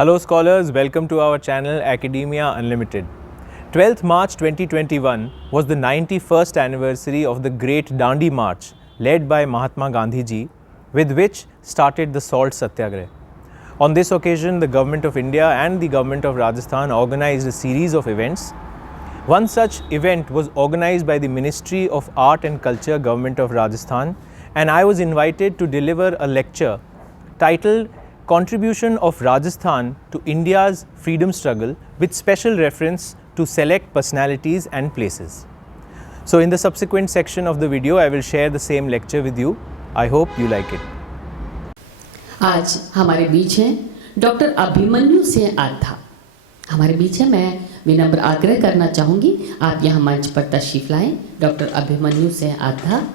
Hello scholars, welcome to our channel Academia Unlimited. 12th March 2021 was the 91st anniversary of the great Dandi March led by Mahatma Gandhi ji, with which started the Salt Satyagrah. On this occasion, the Government of India and the Government of Rajasthan organized a series of events. One such event was organized by the Ministry of Art and Culture, Government of Rajasthan, and I was invited to deliver a lecture titled Contribution of Rajasthan to India's Freedom Struggle, with special reference to select personalities and places. So in the subsequent section of the video, I will share the same lecture with you. I hope you like it. आज हमारे बीच हैं doctor Abhimanyu Singh आधा। हमारे बीच हैं, मैं विनम्र आग्रह करना चाहूँगी आप यहाँ मंच पर तशरीफ लाएं। डॉक्टर अभिमन्यु सिंह आधा,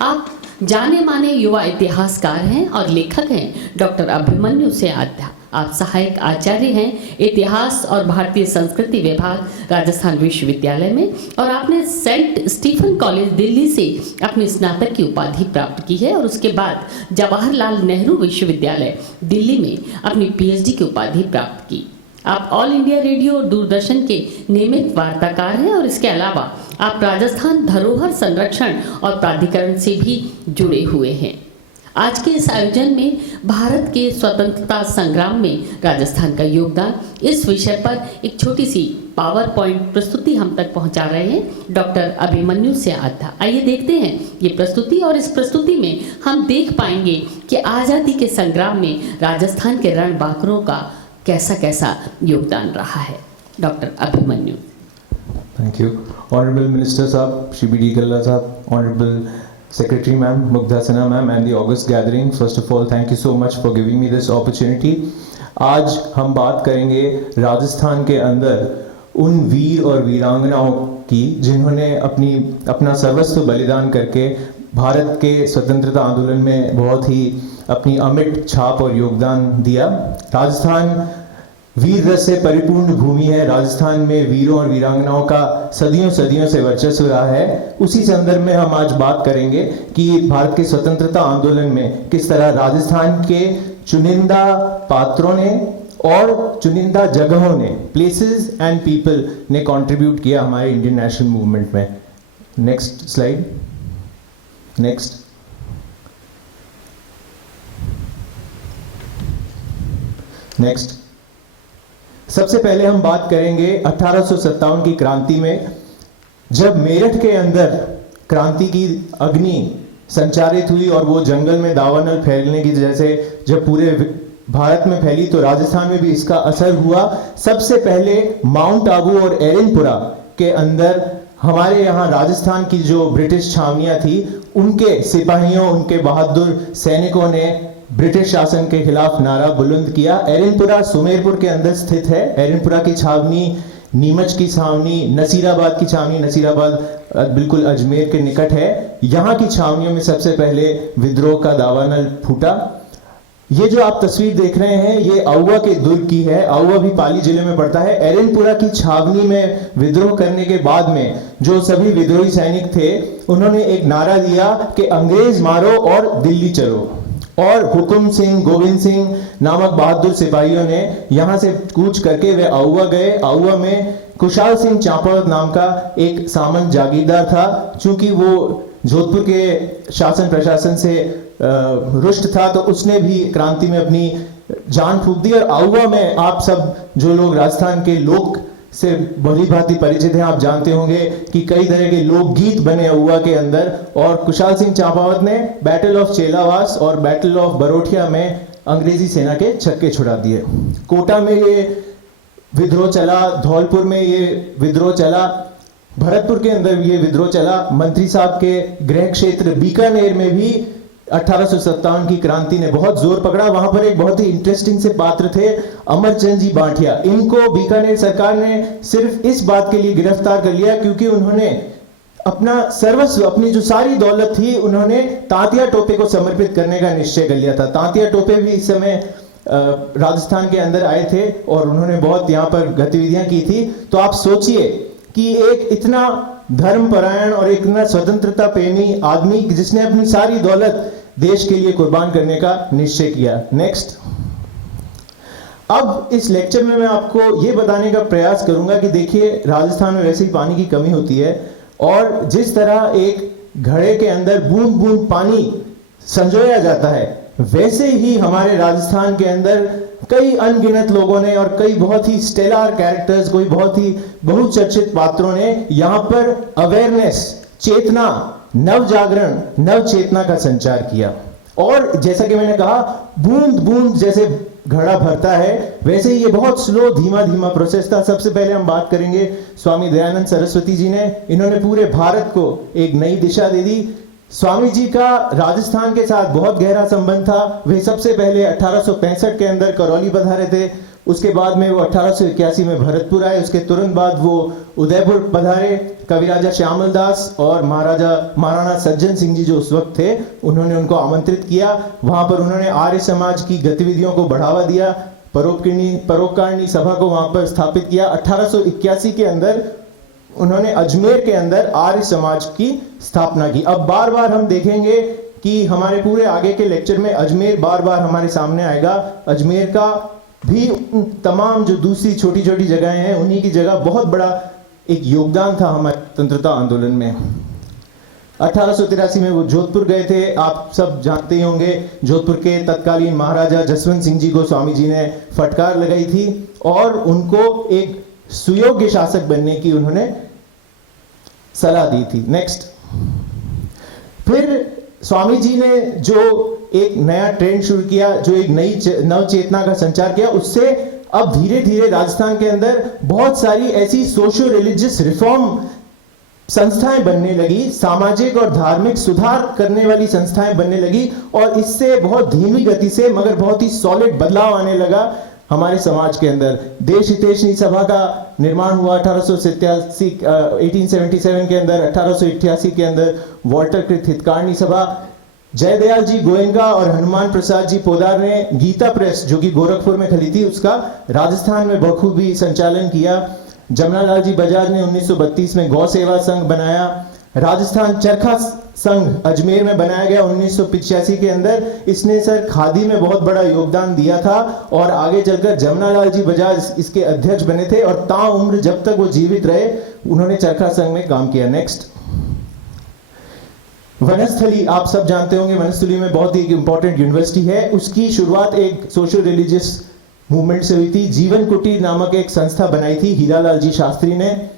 आप जाने माने युवा इतिहासकार हैं और लेखक हैं। डॉक्टर अभिमन्यु सिंह आधा, आप सहायक आचार्य हैं इतिहास और भारतीय संस्कृति विभाग राजस्थान विश्वविद्यालय में, और आपने सेंट स्टीफन कॉलेज दिल्ली से अपनी स्नातक की उपाधि प्राप्त की है और उसके बाद जवाहरलाल नेहरू विश्वविद्यालय दिल्ली में अपनी पीएचडी की उपाधि प्राप्त की। आप ऑल इंडिया रेडियो और दूरदर्शन के नियमित वार्ताकार हैं और इसके अलावा आप राजस्थान धरोहर संरक्षण और प्राधिकरण से भी जुड़े हुए हैं। आज के इस आयोजन में भारत के स्वतंत्रता संग्राम में राजस्थान का योगदान, इस विषय पर एक छोटी सी पावर पॉइंट प्रस्तुति हम तक पहुंचा रहे हैं डॉक्टर अभिमन्यु सिंह आधा। आइए देखते हैं ये प्रस्तुति, और इस प्रस्तुति में हम देख पाएंगे कि आज़ादी के संग्राम में राजस्थान के रणबांकुरों का कैसा कैसा योगदान रहा है। Doctor Abhimanyu. Thank you. Honourable minister साहब, श्री बी डी कल्ला साहब, honourable Secretary ma'am, Mugdha Sinha ma'am, and the August gathering. First of all, thank you so much for giving me this opportunity. आज हम बात करेंगे राजस्थान के अंदर उन वीर और वीरांगनाओं की जिन्होंने अपना सर्वस्व बलिदान करके भारत के स्वतंत्रता आंदोलन में बहुत ही अपनी अमिट छाप और योगदान दिया। राजस्थान वीर रस से परिपूर्ण भूमि है। राजस्थान में वीरों और वीरांगनाओं का सदियों सदियों से वर्चस्व रहा है। उसी संदर्भ में हम आज बात करेंगे कि भारत के स्वतंत्रता आंदोलन में किस तरह राजस्थान के चुनिंदा पात्रों ने और चुनिंदा जगहों ने, प्लेसेस एंड पीपल ने कंट्रीब्यूट किया हमारे इंडियन नेशनल मूवमेंट में। Next slide. नेक्स्ट। नेक्स्ट। सबसे पहले हम बात करेंगे 1857 की क्रांति में, जब मेरठ के अंदर क्रांति की अग्नि संचारित हुई और वो जंगल में दावानल फैलने की जैसे जब पूरे भारत में फैली, तो राजस्थान में भी इसका असर हुआ। सबसे पहले माउंट आबू और एरनपुरा के अंदर हमारे यहाँ राजस्थान की जो ब्रिटिश छावनियां थी, उनके सिपाहियों, उनके बहादुर सैनिकों ने ब्रिटिश शासन के खिलाफ नारा बुलंद किया। एरनपुरा सुमेरपुर के अंदर स्थित है। एरनपुरा की छावनी, नीमच की छावनी, नसीराबाद की छावनी, नसीराबाद बिल्कुल अजमेर के निकट है। यहाँ की छावनियों में सबसे पहले विद्रोह का दावानल फूटा। ये जो आप तस्वीर देख रहे हैं, ये आउवा के दुर्ग की है। आउवा भी पाली जिले में पड़ता है। एरनपुरा की छावनी में विद्रोह करने के बाद में जो सभी विद्रोही सैनिक थे, उन्होंने एक नारा दिया कि अंग्रेज मारो और दिल्ली चलो, और हुकुम सिंह, गोविंद सिंह नामक बहादुर सिपाहियों ने यहां से कूच करके वे आउवा गए। आउवा में कुशाल सिंह चांपावत नाम का एक सामंत जागीरदार था। चूंकि वो जोधपुर के शासन प्रशासन से रुष्ट था, तो उसने भी क्रांति में अपनी जान फूंक दी। और आउवा में आप सब जो लोग राजस्थान के लोक से भली भांति परिचित हैं, आप जानते होंगे कि कई तरह के लोकगीत बने आउवा के अंदर। और कुशाल सिंह चांपावत ने बैटल ऑफ चेलावास और बैटल ऑफ बरोठिया में अंग्रेजी सेना के छक्के छुड़ा दिए। कोटा में ये विद्रोह चला, धौलपुर में ये विद्रोह चला, भरतपुर के अंदर ये विद्रोह चला। मंत्री साहब के गृह क्षेत्र बीकानेर में भी 1857 की क्रांति ने बहुत जोर पकड़ा। वहां पर एक बहुत ही इंटरेस्टिंग से पात्र थे, अमरचंद जी बांटिया। इनको बीकानेर सरकार ने सिर्फ इस बात के लिए गिरफ्तार कर लिया क्योंकि उन्होंने अपना सर्वस्व, अपनी जो सारी दौलत थी, उन्होंने तांतिया टोपे को समर्पित करने का निश्चय कर लिया था। तांतिया टोपे भी इस समय राजस्थान के अंदर आए थे और उन्होंने बहुत यहाँ पर गतिविधियां की थी। तो आप सोचिए कि एक इतना धर्मपरायण और इतना स्वतंत्रता प्रेमी आदमी जिसने अपनी सारी दौलत देश के लिए कुर्बान करने का निश्चय किया। नेक्स्ट। अब इस लेक्चर में मैं आपको ये बताने का प्रयास करूंगा कि देखिए, राजस्थान में वैसे ही पानी की कमी होती है, और जिस तरह एक घड़े के अंदर बूंद बूंद पानी संजोया जाता है, वैसे ही हमारे राजस्थान के अंदर कई अनगिनत लोगों ने और कई बहुत ही स्टेलर कैरेक्टर्स, कोई बहुत ही बहुचर्चित पात्रों ने यहाँ पर अवेयरनेस, चेतना, नव जागरण, नव चेतना का संचार किया। और जैसा कि मैंने कहा, बूंद बूंद जैसे घड़ा भरता है, वैसे ही ये बहुत स्लो, धीमा धीमा प्रोसेस था। सबसे पहले हम बात करेंगे स्वामी दयानंद सरस्वती जी ने। इन्होंने पूरे भारत को एक नई दिशा दे दी। स्वामी जी का राजस्थान के साथ बहुत गहरा संबंध था। वे सबसे पहले 1865 के अंदर करौली पधारे थे, उसके बाद में वो 1881 में भरतपुर आए, उसके तुरंत बाद वो उदयपुर पधारे। कविराजा श्यामल दास और महाराणा सज्जन सिंह जी जो उस वक्त थे, उन्होंने उनको आमंत्रित किया। वहां पर उन्होंने आर्य समाज की गतिविधियों को बढ़ावा दिया, परोपकारिणी सभा को वहां पर स्थापित किया। 1881 के अंदर उन्होंने अजमेर के अंदर आर्य समाज की स्थापना की। अब बार बार हम देखेंगे कि हमारे पूरे आगे के लेक्चर में अजमेर बार बार हमारे सामने आएगा। अजमेर का भी तमाम जो दूसरी छोटी छोटी जगहें हैं, उन्हीं की जगह बहुत बड़ा एक योगदान था हमारे स्वतंत्रता आंदोलन में। 1883 में वो जोधपुर गए थे। आप सब जानते ही होंगे, जोधपुर के तत्कालीन महाराजा जसवंत सिंह जी को स्वामी जी ने फटकार लगाई थी और उनको एक सुयोग्य शासक बनने की उन्होंने सलाह दी थी। नेक्स्ट, फिर स्वामी जी ने जो एक नया ट्रेंड शुरू किया, जो एक नई नव चेतना का संचार किया, उससे अब धीरे धीरे राजस्थान के अंदर बहुत सारी ऐसी सोशो रिलीजियस रिफॉर्म संस्थाएं बनने लगी, सामाजिक और धार्मिक सुधार करने वाली संस्थाएं बनने लगी, और इससे बहुत धीमी गति से मगर बहुत ही सॉलिड बदलाव आने लगा हमारे समाज के अंदर। देश हितैषणी सभा का निर्माण हुआ 1877 के अंदर। 1888 के अंदर वॉल्टर कृत हितकारिणी सभा। जयदयाल जी गोयनका और हनुमान प्रसाद जी पोदार ने गीता प्रेस, जो कि गोरखपुर में खुली थी, उसका राजस्थान में बखूबी संचालन किया। जमनालाल जी बजाज ने 1932 में गौ सेवा संघ बनाया। राजस्थान चरखा संघ अजमेर में बनाया गया 1985 के अंदर। इसने सर खादी में बहुत बड़ा योगदान दिया था और आगे चलकर जमनालाल जी बजाज इसके अध्यक्ष बने थे और ताउम्र जब तक वो जीवित रहे उन्होंने चरखा संघ में काम किया। नेक्स्ट, वनस्थली, आप सब जानते होंगे वनस्थली में बहुत ही इंपॉर्टेंट यूनिवर्सिटी है। उसकी शुरुआत एक सोशल रिलीजियस मूवमेंट से हुई थी। जीवन कुटीर नामक एक संस्था बनाई थी हीरालाल जी शास्त्री ने।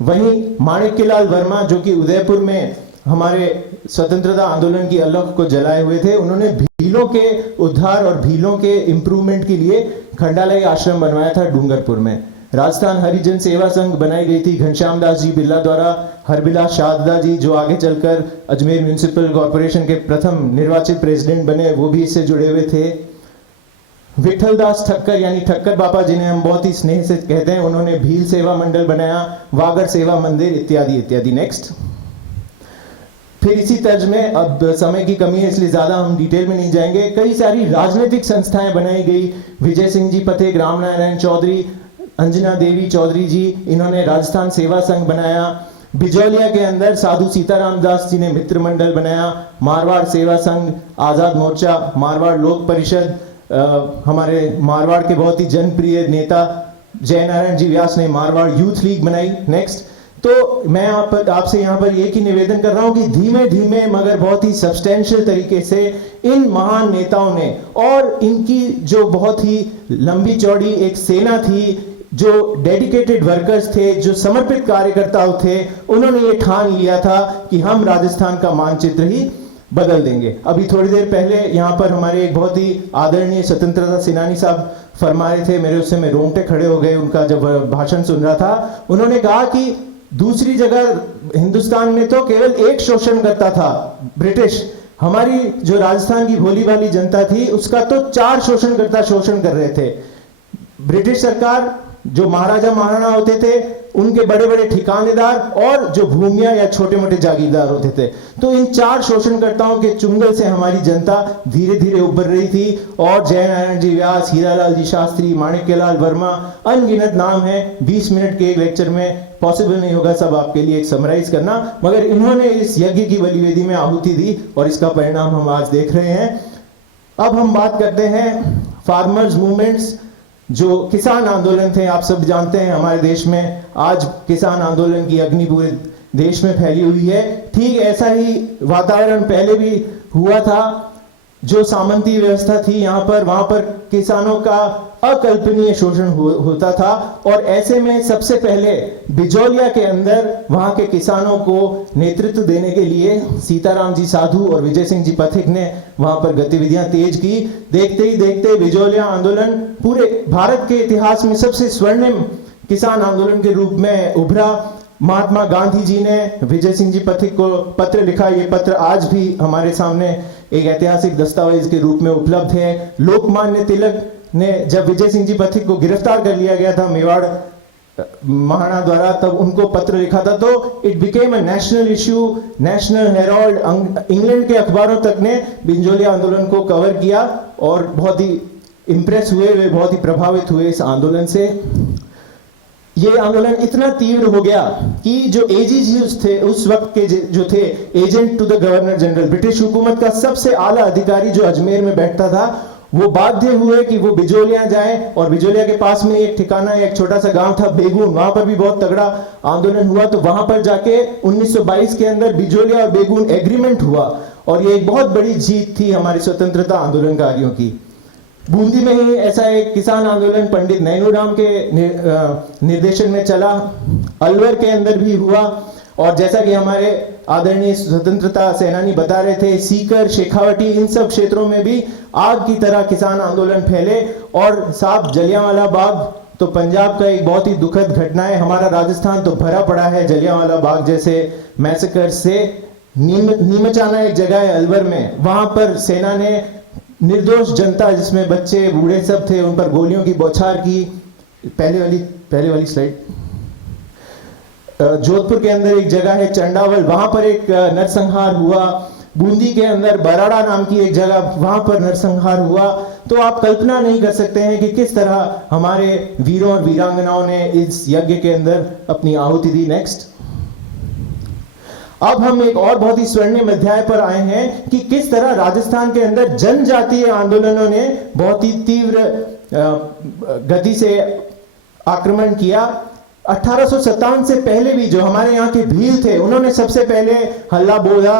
वहीं माणिक्यलाल वर्मा, जो कि उदयपुर में हमारे स्वतंत्रता आंदोलन की अलख को जलाए हुए थे, उन्होंने भीलों के उद्धार और भीलों के इंप्रूवमेंट के लिए खंडालय आश्रम बनवाया था डूंगरपुर में। राजस्थान हरिजन सेवा संघ बनाई गई थी घनश्याम दास जी बिरला द्वारा। हरबिलास शारदा जी, जो आगे चलकर अजमेर म्युनिसिपल कॉर्पोरेशन के प्रथम निर्वाचित प्रेसिडेंट बने, वो भी इससे जुड़े हुए थे। विठल दास ठक्कर, यानी ठक्कर बाबा, जिन्हें हम बहुत ही स्नेह से कहते हैं, उन्होंने भील सेवा मंडल बनाया, वागड़ सेवा मंदिर इत्यादि इत्यादि। नेक्स्ट, फिर इसी तर्ज में, अब समय की कमी है इसलिए ज्यादा हम डिटेल में नहीं जाएंगे, कई सारी राजनीतिक संस्थाएं बनाई गई। विजय सिंह जी पथिक, रामनारायण चौधरी, अंजना देवी चौधरी जी, इन्होंने राजस्थान सेवा संघ बनाया। बिजौलिया के अंदर साधु सीताराम दास जी ने मित्र मंडल बनाया। मारवाड़ सेवा संघ, आजाद मोर्चा, मारवाड़ लोक परिषद, हमारे मारवाड़ के बहुत ही जनप्रिय नेता जयनारायण जी व्यास ने मारवाड़ यूथ लीग बनाई। नेक्स्ट, तो मैं आपसे यहाँ पर एक ही निवेदन कर रहा हूँ कि धीमे धीमे मगर बहुत ही सब्सटेंशियल तरीके से इन महान नेताओं ने और इनकी जो बहुत ही लंबी चौड़ी एक सेना थी, जो डेडिकेटेड वर्कर्स थे, जो समर्पित कार्यकर्ता थे, उन्होंने ये ठान लिया था कि हम राजस्थान का मानचित्र ही बदल देंगे। अभी थोड़ी देर पहले यहाँ पर हमारे एक बहुत ही आदरणीय स्वतंत्रता सेनानी साहब फरमा रहे थे, मेरे उससे में रोंगटे खड़े हो गए उनका जब भाषण सुन रहा था। उन्होंने कहा कि दूसरी जगह हिंदुस्तान में तो केवल एक शोषण करता था ब्रिटिश, हमारी जो राजस्थान की भोली भाली जनता थी उसका तो 4 शोषणकर्ता शोषण कर रहे थे। ब्रिटिश सरकार, जो महाराजा महाराणा होते थे, उनके बड़े बड़े ठिकानेदार और जो भूमियां या छोटे मोटे जागीरदार होते थे। तो इन 4 शोषणकर्ताओं के चुंगल से हमारी जनता धीरे धीरे उभर रही थी और जयनारायण जी व्यास, हीरालाल जी शास्त्री, माणिक्यलाल वर्मा, अनगिनत नाम है। 20 मिनट के एक लेक्चर में पॉसिबल नहीं होगा सब आपके लिए एक समराइज करना, मगर इन्होंने इस यज्ञ की बलिवेदी में आहुति दी और इसका परिणाम हम आज देख रहे हैं। अब हम बात करते हैं फार्मर्स मूवमेंट्स। जो किसान आंदोलन थे, आप सब जानते हैं हमारे देश में आज किसान आंदोलन की अग्नि पूरे देश में फैली हुई है। ठीक ऐसा ही वातावरण पहले भी हुआ था। जो सामंती व्यवस्था थी यहाँ पर, वहां पर किसानों का अकल्पनीय शोषण होता था और ऐसे में सबसे पहले बिजौलिया के अंदर वहां के किसानों को नेतृत्व देने के लिए सीताराम जी साधु और विजय सिंह जी पथिक ने वहां पर गतिविधियां तेज की। देखते ही देखते बिजौलिया आंदोलन पूरे भारत के इतिहास में सबसे स्वर्णिम किसान आंदोलन के रूप में उभरा। महात्मा गांधी जी ने विजय सिंह जी पथिक को पत्र लिखा। ये पत्र आज भी हमारे सामने एक ऐतिहासिक दस्तावेज के रूप में उपलब्ध है। लोकमान्य तिलक ने जब विजय सिंह जी पथिक को गिरफ्तार कर लिया गया था मेवाड़ महाराणा द्वारा, तब उनको पत्र लिखा था, तो it became a national issue. National Herald, England के अखबारों तक ने बिजौलिया आंदोलन को कवर किया और बहुत ही इंप्रेस हुए, वे बहुत ही प्रभावित हुए इस आंदोलन से। ये आंदोलन इतना तीव्र हो गया कि जो एजीजी थे उस वक्त के जो थे agent to the governor general, British हुकूमत का सबसे आला अधिकारी जो अजमेर में बैठता था, वो बाध्य हुए कि वो बिजौलिया जाए और बिजौलिया के पास में एक ठिकाना, एक छोटा सा गांव था बेगून, वहां पर भी बहुत तगड़ा आंदोलन हुआ। तो वहां पर जाके 1922 के अंदर बिजौलिया और बेगून एग्रीमेंट हुआ और ये एक बहुत बड़ी जीत थी हमारे स्वतंत्रता आंदोलनकारियों की। बूंदी में ही ऐसा एक किसान आंदोलन पंडित नैनूराम के निर्देशन में चला, अलवर के अंदर भी हुआ और जैसा कि हमारे आदरणीय स्वतंत्रता सेनानी बता रहे थे, सीकर, शेखावटी, इन सब क्षेत्रों में भी आग की तरह किसान आंदोलन फैले। और साहब जलियांवाला बाग तो पंजाब का एक बहुत ही दुखद घटना है। हमारा राजस्थान तो भरा पड़ा है जलियांवाला बाग जैसे मैसेकर से। नीमचाना एक जगह है अलवर में, वहां पर सेना ने निर्दोष जनता, जिसमें बच्चे बूढ़े सब थे, उन पर गोलियों की बौछार की। पहले वाली स्लाइड। जोधपुर के अंदर एक जगह है चंडावल, वहां पर एक नरसंहार हुआ। बूंदी के अंदर बराड़ा नाम की एक जगह, वहां पर नरसंहार हुआ। तो आप कल्पना नहीं कर सकते हैं कि किस तरह हमारे वीरों और वीरांगनाओं ने इस यज्ञ के अंदर अपनी आहुति दी। नेक्स्ट। अब हम एक और बहुत ही स्वर्णिम अध्याय पर आए हैं कि किस तरह राजस्थान के अंदर जनजातीय आंदोलनों ने बहुत ही तीव्र गति से आक्रमण किया। 1857 से पहले भी जो हमारे यहाँ के भील थे, उन्होंने सबसे पहले हल्ला बोला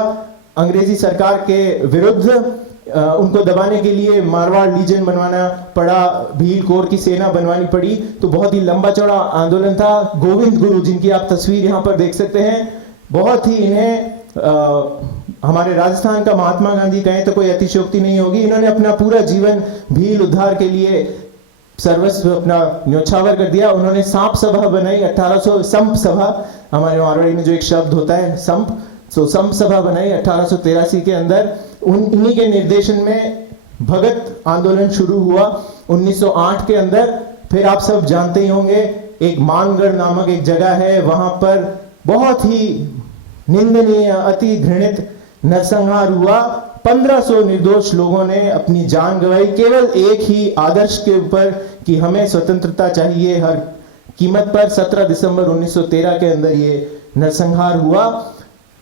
अंग्रेजी सरकार के विरुद्ध। उनको दबाने के लिए मारवाड़ लीजन बनवाना पड़ा, भील कोर की सेना बनवानी पड़ी। तो बहुत ही लंबा चौड़ा आंदोलन था। गोविंद गुरु, जिनकी आप तस्वीर यहाँ पर देख सकते हैं, बहुत ही इन्हें हमारे राजस्थान का महात्मा गांधी कहें तो कोई अतिशयोक्ति नहीं होगी। इन्होंने अपना पूरा जीवन भील उद्धार के लिए सर्वस्व अपना न्योछावर कर दिया। उन्होंने सांप सभा बनाई 1800, संप सभा, हमारे मारवाड़ी में जो एक शब्द होता है संप, सो संप सभा बनाई 1883 के अंदर। इन्हीं के निर्देशन में भगत आंदोलन शुरू हुआ 1908 के अंदर। फिर आप सब जानते ही होंगे, एक मानगढ़ नामक एक जगह है, वहां पर बहुत ही निंदनीय, अति घृणित नरसंहार हुआ। 1500 निर्दोष लोगों ने अपनी जान गंवाई, केवल एक ही आदर्श के ऊपर कि हमें स्वतंत्रता चाहिए हर कीमत पर। 17 दिसंबर 1913 के अंदर ये नरसंहार हुआ।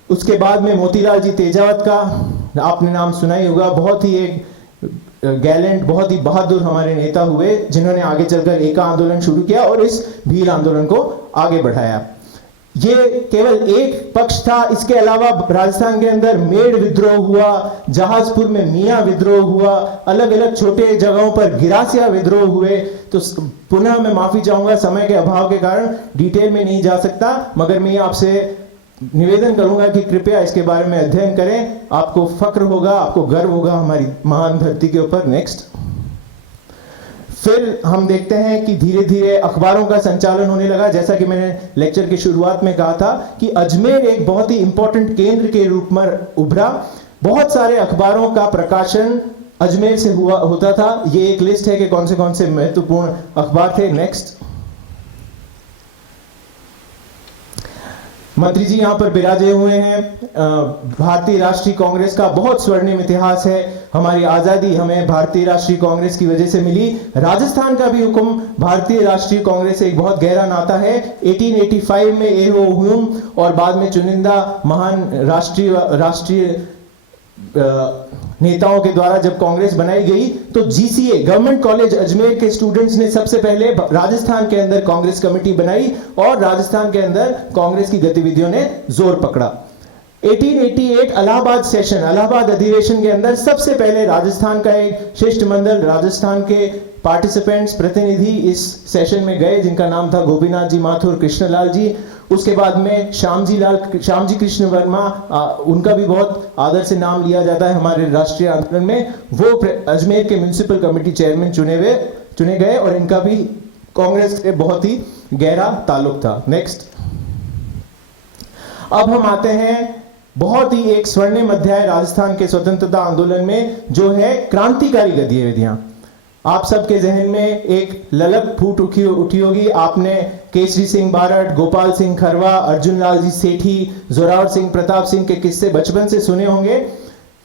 उसके बाद में मोतीलाल जी तेजावत का आपने नाम सुना ही होगा। बहुत ही एक गैलेंट, बहुत ही बहादुर हमारे नेता हुए, जिन्होंने आगे चलकर एका आंदोलन शुरू किया और इस भील आंदोलन को आगे बढ़ाया। ये केवल एक पक्ष था। इसके अलावा राजस्थान के अंदर मेड़ विद्रोह हुआ, जहाजपुर में मियां विद्रोह हुआ, अलग अलग छोटे जगहों पर गिरासिया विद्रोह हुए। तो पुनः मैं माफी चाहूंगा, समय के अभाव के कारण डिटेल में नहीं जा सकता, मगर मैं आपसे निवेदन करूंगा कि कृपया इसके बारे में अध्ययन करें। आपको फक्र होगा, आपको गर्व होगा हमारी महान धरती के ऊपर। नेक्स्ट। फिर हम देखते हैं कि धीरे धीरे अखबारों का संचालन होने लगा। जैसा कि मैंने लेक्चर की शुरुआत में कहा था कि अजमेर एक बहुत ही इंपॉर्टेंट केंद्र के रूप में उभरा। बहुत सारे अखबारों का प्रकाशन अजमेर से होता था। ये एक लिस्ट है कि कौन से महत्वपूर्ण अखबार थे। नेक्स्ट। मंत्री जी यहाँ पर विराजे हुए हैं। भारतीय राष्ट्रीय कांग्रेस का बहुत स्वर्णिम इतिहास है। हमारी आजादी हमें भारतीय राष्ट्रीय कांग्रेस की वजह से मिली। राजस्थान का भी हुक्म भारतीय राष्ट्रीय कांग्रेस से एक बहुत गहरा नाता है। 1885 में एहो हुम और बाद में चुनिंदा महान राष्ट्रीय नेताओं के द्वारा जब कांग्रेस बनाई गई तो जीसीए गवर्नमेंट कॉलेज अजमेर के स्टूडेंट्स ने सबसे पहले राजस्थान के अंदर कांग्रेस कमेटी बनाई और राजस्थान के अंदर कांग्रेस की गतिविधियों ने जोर पकड़ा। 1888 इलाहाबाद सेशन, इलाहाबाद अधिवेशन के अंदर सबसे पहले राजस्थान का एक शिष्टमंडल, राजस्थान के पार्टिसिपेंट्स, प्रतिनिधि इस सेशन में गए जिनका नाम था गोपीनाथ जी माथुर, कृष्णलाल जी। उसके बाद में श्यामजी कृष्ण वर्मा, उनका भी बहुत आदर से नाम लिया जाता है हमारे राष्ट्रीय आंदोलन में। वो अजमेर के म्युनिसिपल कमेटी चेयरमैन चुने गए और इनका भी कांग्रेस से बहुत ही गहरा ताल्लुक था। नेक्स्ट, अब हम आते हैं बहुत ही एक स्वर्णिम अध्याय राजस्थान के स्वतंत्रता आंदोलन में, जो है क्रांतिकारी गतिविधियां। आप सबके जहन में एक ललक फूट उठी होगी। आपने केसरी सिंह बारठ, गोपाल सिंह खरवा, अर्जुन लाल जी सेठी, जोरावर सिंह, प्रताप सिंह के किस्से बचपन से सुने होंगे।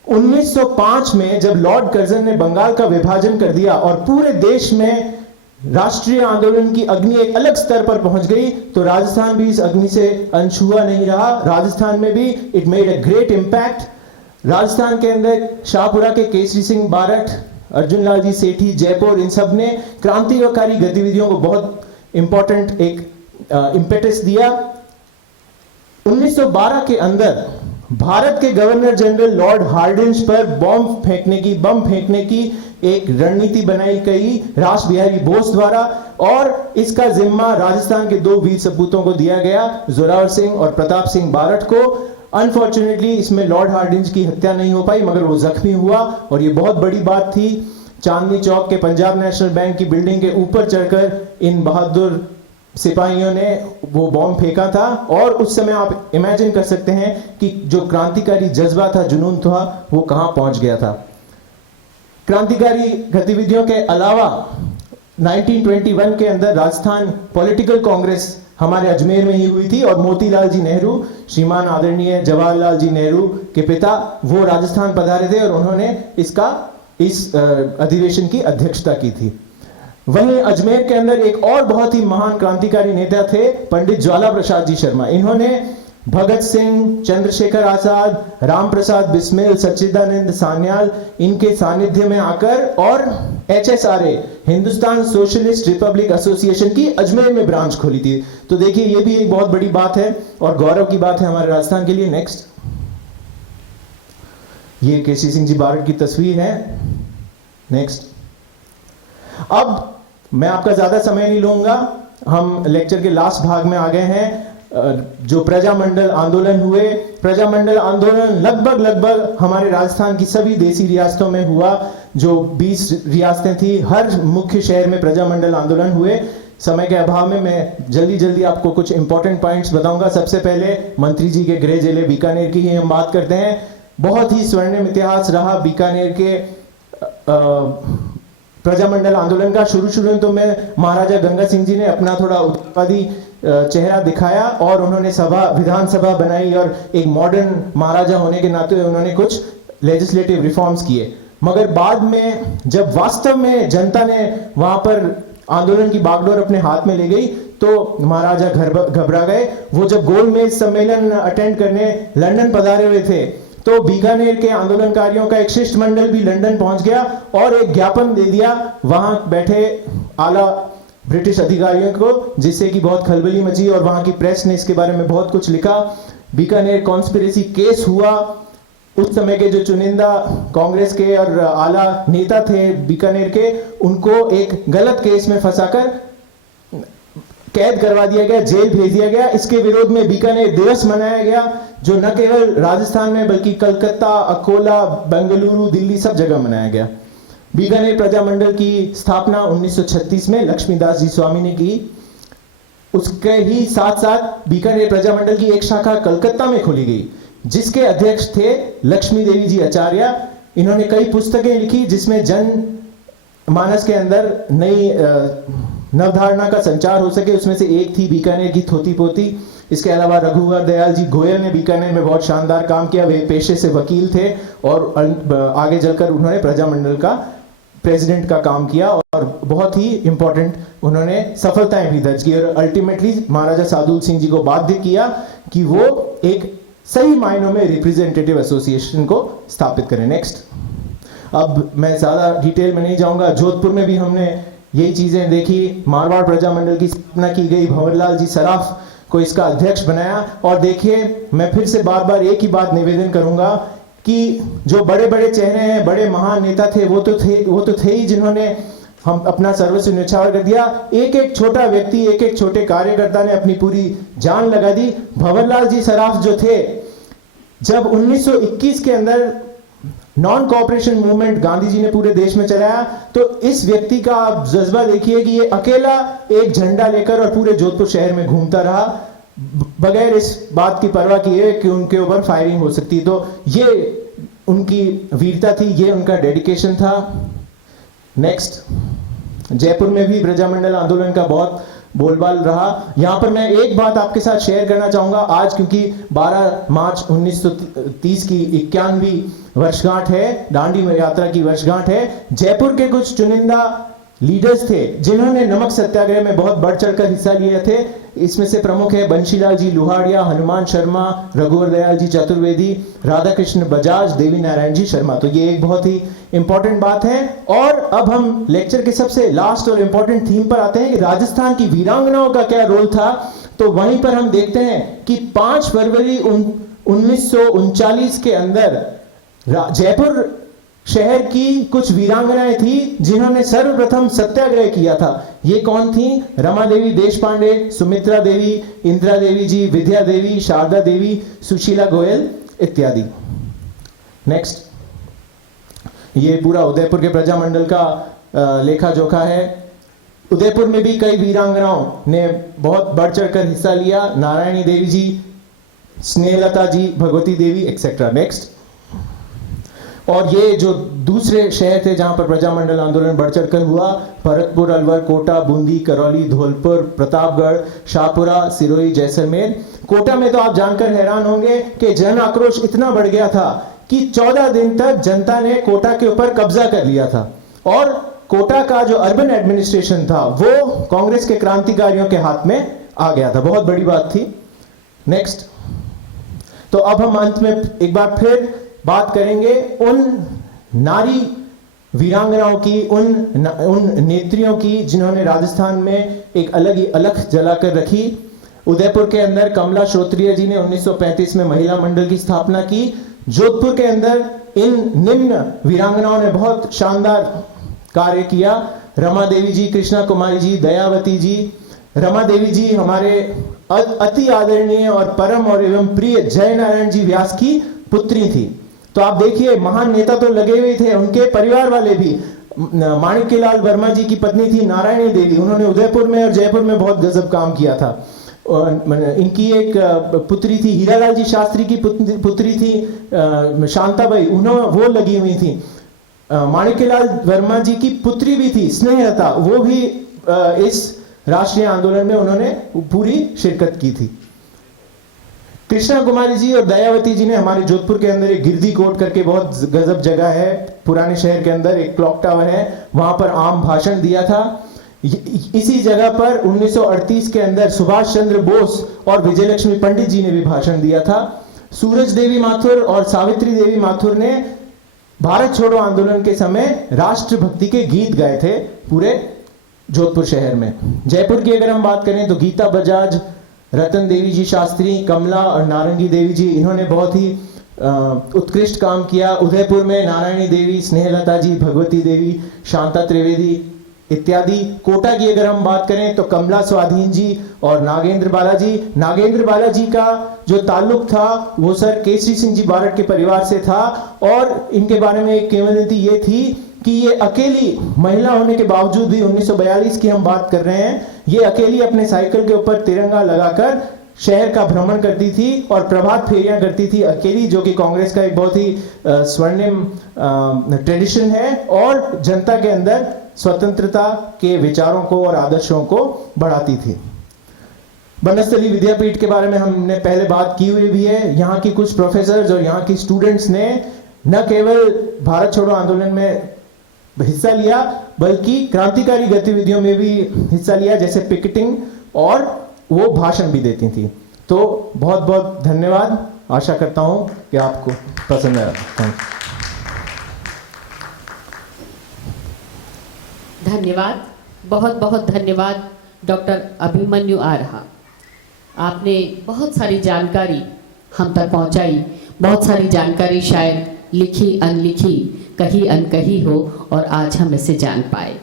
1905 में जब लॉर्ड कर्जन ने बंगाल का विभाजन कर दिया और पूरे देश में राष्ट्रीय आंदोलन की अग्नि एक अलग स्तर पर पहुंच गई, तो राजस्थान भी इस अग्नि से अनछुआ नहीं रहा। राजस्थान में भी it made a great impact. Rajasthan के अंदर शाहपुरा के केसरी सिंह बारठ, अर्जुन लाल जी सेठी, जयपुर, इन सब ने क्रांतिकारी गतिविधियों को बहुत इंपॉर्टेंट एक इम्पेटस दिया। 1912 के अंदर भारत के गवर्नर जनरल लॉर्ड हार्डिंज पर बम फेंकने की एक रणनीति बनाई गई रास बिहारी बोस द्वारा, और इसका जिम्मा राजस्थान के दो वीर सपूतों को दिया गया, जोरावर सिंह और प्रताप सिंह बारठ को। अनफॉर्चुनेटली इसमें लॉर्ड हार्डिंज की हत्या नहीं हो पाई, मगर वो जख्मी हुआ और ये बहुत बड़ी बात थी। चांदनी चौक के पंजाब नेशनल बैंक की बिल्डिंग के ऊपर चढ़कर इन बहादुर सिपाहियों ने वो बॉम्ब फेंका था, और उस समय आप इमेजिन कर सकते हैं कि जो क्रांतिकारी जज्बा था, जुनून था, वो कहां पहुंच गया था। क्रांतिकारी गतिविधियों के अलावा 1921 के अंदर राजस्थान पॉलिटिकल कांग्रेस हमारे अजमेर में ही हुई थी, और मोतीलाल जी नेहरू, श्रीमान आदरणीय जवाहरलाल जी नेहरू के पिता, वो राजस्थान पधारे थे और उन्होंने इस अधिवेशन की अध्यक्षता की थी। वहीं अजमेर के अंदर एक और बहुत ही महान क्रांतिकारी नेता थे पंडित ज्वाला प्रसाद जी शर्मा। इन्होंने भगत सिंह, चंद्रशेखर आजाद, राम प्रसाद बिस्मिल, सच्चिदानंद सान्याल, इनके सानिध्य में आकर और HSRA, Hindustan socialist Republic association की अजमेर में ब्रांच खोली थी। तो देखिए, ये भी एक बहुत बड़ी बात है और गौरव की बात है हमारे राजस्थान के लिए। नेक्स्ट, ये केसरी सिंह जी बारठ की तस्वीर है। नेक्स्ट, अब मैं आपका ज्यादा समय नहीं लूंगा, हम लेक्चर के लास्ट भाग में आ गए हैं। जो प्रजामंडल आंदोलन हुए, प्रजामंडल आंदोलन लगभग हमारे राजस्थान की सभी देसी रियासतों में हुआ। जो 20 रियासतें थी, हर मुख्य शहर में प्रजामंडल आंदोलन हुए। समय के अभाव में मैं जल्दी आपको कुछ इंपॉर्टेंट पॉइंट्स बताऊंगा। सबसे पहले मंत्री जी के गृह जिले बीकानेर की ही हम बात करते हैं। बहुत ही स्वर्णिम इतिहास रहा बीकानेर के प्रजामंडल आंदोलन का। शुरू में तो मैं महाराजा गंगा सिंह जी ने अपना थोड़ा उद्यमवादी चेहरा दिखाया और उन्होंने विधानसभा बनाई, और एक मॉडर्न महाराजा होने के नाते उन्होंने कुछ लेजिस्लेटिव रिफॉर्म्स किए। मगर बाद में जब वास्तव में जनता ने वहां पर आंदोलन की बागडोर अपने हाथ में ले गई, तो महाराजा घबरा गए। वो जब गोलमेज सम्मेलन अटेंड करने लंदन पधारे हुए थे, तो बीकानेर के आंदोलनकारियों का एक शिष्टमंडल भी लंदन पहुंच गया और एक ज्ञापन दे दिया वहां बैठे आला ब्रिटिश अधिकारियों को, जिससे कि बहुत खलबली मची और वहां की प्रेस ने इसके बारे में बहुत कुछ लिखा। बीकानेर कॉन्स्पिरेसी केस हुआ। उस समय के जो चुनिंदा कांग्रेस के और आला नेता थे बीकानेर के, उनको एक गलत केस में फंसाकर कैद करवा दिया गया, जेल भेज दिया गया। इसके विरोध में बीकानेर दिवस मनाया गया, जो न केवल राजस्थान में बल्कि कलकत्ता, अकोला, बेंगलुरु, दिल्ली सब जगह मनाया गया। बीकानेर प्रजामंडल की स्थापना 1936 में लक्ष्मीदास जी स्वामी ने की। उसके ही साथ साथ बीकानेर प्रजामंडल की एक शाखा कलकत्ता में खोली गई, जिसके अध्यक्ष थे लक्ष्मी देवी जी आचार्य। इन्होंने कई पुस्तकें लिखी जिसमें जन मानस के अंदर नई नवधारणा का संचार हो सके। उसमें से एक थी बीकानेर की थोती पोती। इसके अलावा रघुवर दयाल जी गोयल ने बीकानेर में बहुत शानदार काम किया। वे पेशे से वकील थे और आगे चलकर उन्होंने प्रजामंडल का प्रेसिडेंट का काम किया और बहुत ही इंपॉर्टेंट उन्होंने सफलताएं भी दर्ज की, और अल्टीमेटली महाराजा सादुल सिंह जी को बाध्य किया कि वो एक सही मायनों में रिप्रेजेंटेटिव एसोसिएशन को स्थापित करें। नेक्स्ट, अब मैं ज़्यादा डिटेल में नहीं जाऊंगा। जोधपुर में भी हमने यही चीज़ें देखी, मारवाड़ प्रजामंडल की स्थापना की गई, भंवरलाल जी सराफ को इसका अध्यक्ष बनाया। और देखिए, मैं फिर से बार बार एक ही बात निवेदन करूंगा कि जो बड़े बड़े चेहरे हैं, बड़े महान नेता थे, वो तो थे ही जिन्होंने हम अपना सर्वस्व न्यौछावर कर दिया। एक एक छोटा व्यक्ति, एक एक छोटे कार्यकर्ता ने अपनी पूरी जान लगा दी। भंवरलाल जी सराफ जो थे, जब 1921 के अंदर non cooperation movement Gandhi ji ने पूरे देश में चलाया, तो इस व्यक्ति का आप जज्बा देखिए कि ये अकेला एक झंडा लेकर और पूरे जोधपुर शहर में घूमता रहा, बगैर इस बात की परवाह किए कि उनके ऊपर फायरिंग हो सकती। तो ये उनकी वीरता थी, ये उनका डेडिकेशन था। नेक्स्ट, जयपुर में भी प्रजामंडल आंदोलन का बहुत बोलबाल रहा। यहां पर मैं एक बात आपके साथ शेयर करना चाहूंगा आज, क्योंकि 12 मार्च 1930 की 91वीं वर्षगांठ है, दांडी यात्रा की वर्षगांठ है। जयपुर के कुछ चुनिंदा लीडर्स थे जिन्होंने नमक सत्याग्रह में बहुत बढ़ चढ़कर हिस्सा लिए थे। इसमें से प्रमुख है बंशीलाल जी लुहाड़िया, हनुमान शर्मा, रघुवर दयाल जी चतुर्वेदी, राधा कृष्ण बजाज, देवी नारायण जी शर्मा। तो ये एक बहुत ही इंपॉर्टेंट बात है। और अब हम लेक्चर के सबसे लास्ट और इंपॉर्टेंट थीम पर आते हैं कि राजस्थान की वीरांगनाओं का क्या रोल था। तो वहीं पर हम देखते हैं कि 5 फरवरी 1939 के अंदर जयपुर शहर की कुछ वीरांगनाएं थी जिन्होंने सर्वप्रथम सत्याग्रह किया था। ये कौन थी? रमा देवी देशपांडे, सुमित्रा देवी, इंदिरा देवी जी, विद्या देवी, शारदा देवी, सुशीला गोयल इत्यादि। नेक्स्ट, ये पूरा उदयपुर के प्रजामंडल का लेखा जोखा है। उदयपुर में भी कई वीरांगनाओं ने बहुत बढ़ चढ़कर हिस्सा लिया, नारायणी देवी जी, स्नेहलता जी, भगवती देवी एक्सेट्रा। नेक्स्ट, और ये जो दूसरे शहर थे जहां पर प्रजामंडल आंदोलन बढ़ चढ़कर हुआ, भरतपुर, अलवर, कोटा, बूंदी, करौली, धौलपुर, प्रतापगढ़, शाहपुरा, सिरोही, जैसलमेर। कोटा में तो आप जानकर हैरान होंगे कि जन आक्रोश इतना बढ़ गया था कि 14 दिन तक जनता ने कोटा के ऊपर कब्जा कर लिया था और कोटा का जो अर्बन एडमिनिस्ट्रेशन था वो कांग्रेस के क्रांतिकारियों के हाथ में आ गया था। बहुत बड़ी बात थी। नेक्स्ट, तो अब हम अंत में एक बार फिर बात करेंगे उन नारी वीरांगनाओं की, उन नेत्रियों की जिन्होंने राजस्थान में एक अलग ही अलख जलाकर रखी। उदयपुर के अंदर कमला श्रोत्रिय जी ने 1935 में महिला मंडल की स्थापना की। जोधपुर के अंदर इन निम्न वीरांगनाओं ने बहुत शानदार कार्य किया। रमा देवी जी, कृष्णा कुमारी जी, दयावती जी। रमा देवी जी हमारे अति आदरणीय और परम और एवं प्रिय जय नारायण जी व्यास की पुत्री थी। तो आप देखिए, महान नेता तो लगे हुए थे, उनके परिवार वाले भी। माणिक्यलाल वर्मा जी की पत्नी थी नारायणी देवी, उन्होंने उदयपुर में और जयपुर में बहुत गजब काम किया था। और इनकी एक पुत्री थी, हीरालाल जी शास्त्री की पुत्री थी शांताबाई, वो लगी हुई थी। माणिक्यलाल वर्मा जी की पुत्री भी थी स्नेहलता, वो भी इस राष्ट्रीय आंदोलन में उन्होंने पूरी शिरकत की थी। कृष्णा कुमारी जी और दयावती जी ने हमारे जोधपुर के अंदर एक गिरदी कोट करके बहुत गजब जगह है, पुराने शहर के अंदर एक क्लॉक टावर है, वहां पर आम भाषण दिया था। इसी जगह पर 1938 के अंदर सुभाष चंद्र बोस और विजयलक्ष्मी पंडित जी ने भी भाषण दिया था। सूरज देवी माथुर और सावित्री देवी माथुर ने भारत छोड़ो आंदोलन के समय राष्ट्रभक्ति के गीत गाए थे पूरे जोधपुर शहर में। जयपुर की अगर हम बात करें तो गीता बजाज, रतन देवी जी शास्त्री, कमला और नारंगी देवी जी, इन्होंने बहुत ही उत्कृष्ट काम किया। उदयपुर में नारायणी देवी, स्नेहलता जी, भगवती देवी, शांता त्रिवेदी इत्यादि। कोटा की अगर हम बात करें तो कमला स्वाधीन जी और नागेंद्र बालाजी। नागेंद्र बालाजी का जो ताल्लुक था वो सर केसरी सिंह जी बारट के परिवार से था और इनके बारे में एक किंवदंती ये थी कि ये अकेली महिला होने के बावजूद भी 1942 की हम बात कर रहे हैं, ये अकेली अपने साइकिल के ऊपर तिरंगा लगाकर शहर का भ्रमण करती थी और प्रभात फेरियां करती थी अकेली, जो कि कांग्रेस का एक बहुत ही स्वर्णिम ट्रेडिशन है और जनता के अंदर स्वतंत्रता के विचारों को और आदर्शों को बढ़ाती थी। बनस्थली विद्यापीठ के बारे में हमने पहले बात की हुई भी है। यहाँ की कुछ प्रोफेसर्स और यहाँ की स्टूडेंट्स ने न केवल भारत छोड़ो आंदोलन में हिस्सा लिया बल्कि क्रांतिकारी गतिविधियों में भी हिस्सा लिया, जैसे पिकेटिंग, और वो भाषण भी देती थी। तो बहुत बहुत धन्यवाद। आशा करता हूं कि आपको पसंद आया। Thank you. धन्यवाद, बहुत बहुत धन्यवाद डॉक्टर अभिमन्यु आरहा। आपने बहुत सारी जानकारी हम तक पहुंचाई, बहुत सारी जानकारी शायद लिखी अनलिखी, कही अनकही हो और आज हम इसे जान पाए।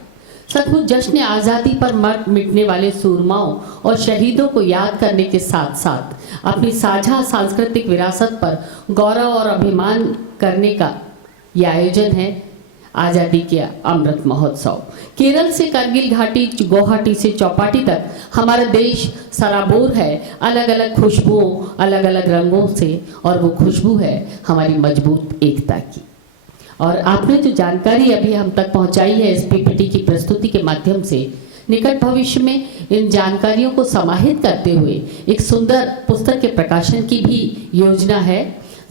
सचमुच जश्न आज़ादी पर मर मिटने वाले सूरमाओं और शहीदों को याद करने के साथ साथ अपनी साझा सांस्कृतिक विरासत पर गौरव और अभिमान करने का यह आयोजन है आज़ादी के अमृत महोत्सव। केरल से करगिल घाटी, गुवाहाटी से चौपाटी तक हमारा देश सराबोर है अलग अलग खुशबुओं, अलग अलग रंगों से, और वो खुशबू है हमारी मजबूत एकता की। और आपने जो जानकारी अभी हम तक पहुंचाई है इस पीपीटी की प्रस्तुति के माध्यम से, निकट भविष्य में इन जानकारियों को समाहित करते हुए एक सुंदर पुस्तक के प्रकाशन की भी योजना है,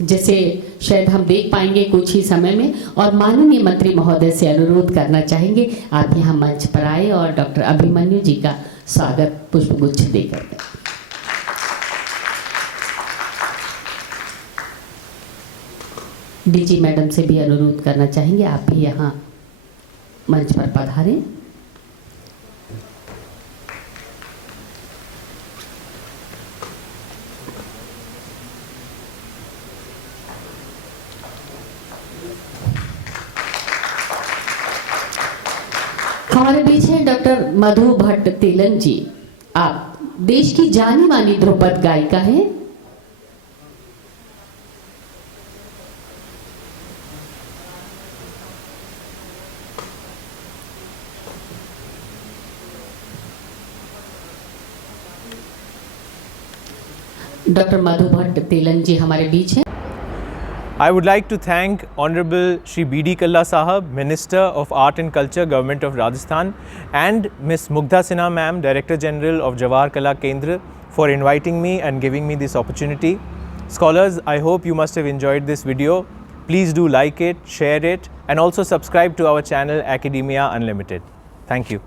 जिसे शायद हम देख पाएंगे कुछ ही समय में। और माननीय मंत्री महोदय से अनुरोध करना चाहेंगे आप यहाँ मंच पर आए और डॉक्टर अभिमन्यु जी का स्वागत पुष्पगुच्छ देकर। डीजी मैडम से भी अनुरोध करना चाहेंगे आप भी यहाँ मंच पर पधारें। हमारे बीच हैं डॉक्टर मधु भट्ट तेलन जी। आप देश की जानी मानी ध्रुपद गायिका हैं। डॉक्टर मधु भट्ट तेलन जी हमारे बीच हैं। I would like to thank Honorable Shri B.D. Kalla Sahab, Minister of Art and Culture, Government of Rajasthan, and Ms. Mugdha Sinha Ma'am, Director General of Jawahar Kala Kendra, for inviting me and giving me this opportunity. Scholars, I hope you must have enjoyed this video. Please do like it, share it, and also subscribe to our channel Academia Unlimited. Thank you.